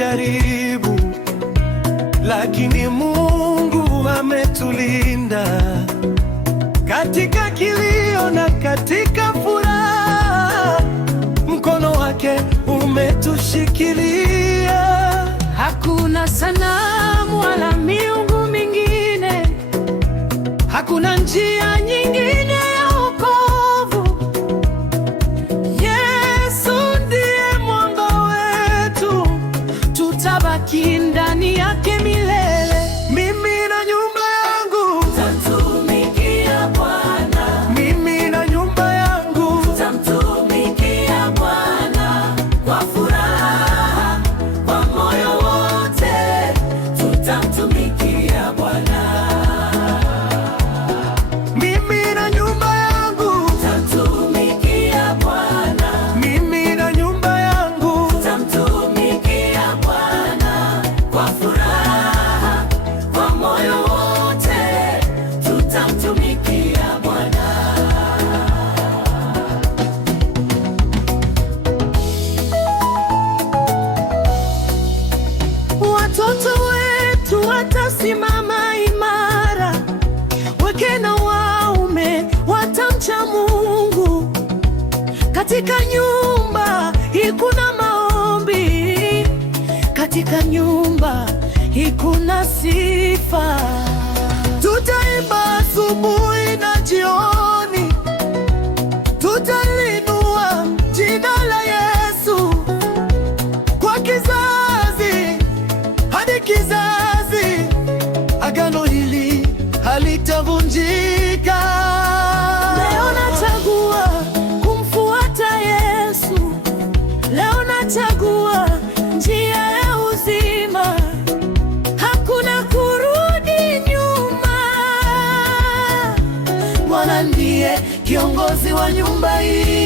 majaribu, lakini Mungu ametulinda. Katika kilio na katika furaha, mkono wake umetushikilia. Hakuna sanamu wala miungu mingine, hakuna njia nyingine ya wokovu. Yesu ndiye mwamba wetu, tutabaki ndani yake milele. Mimi na nyumba yangu tutamtumikia Bwana. Mimi na nyumba yangu tutamtumikia Bwana kwa furaha, kwa moyo wote tutamtumikia Bwana. Mimi na nyumba yangu Tutamtumikia Bwana. Mimi na nyumba yangu Tutamtumikia Bwana kwa furaha, kwa moyo wote tutamtumikia Bwana. Watoto wetu watasimama imara, wake na waume watamcha Mungu. Katika nyumba hii kuna maombi, katika nyumba hii kuna sifa. tutaimba asubuhi na jioni, tutalinua jina la Yesu kwa kizazi hadi kizazi. Agano hili halitavunjika. Leo nachagua kumfuata Yesu. Leo nachagua njia ya uzima. Hakuna kurudi nyuma. Bwana ndiye kiongozi wa nyumba hii.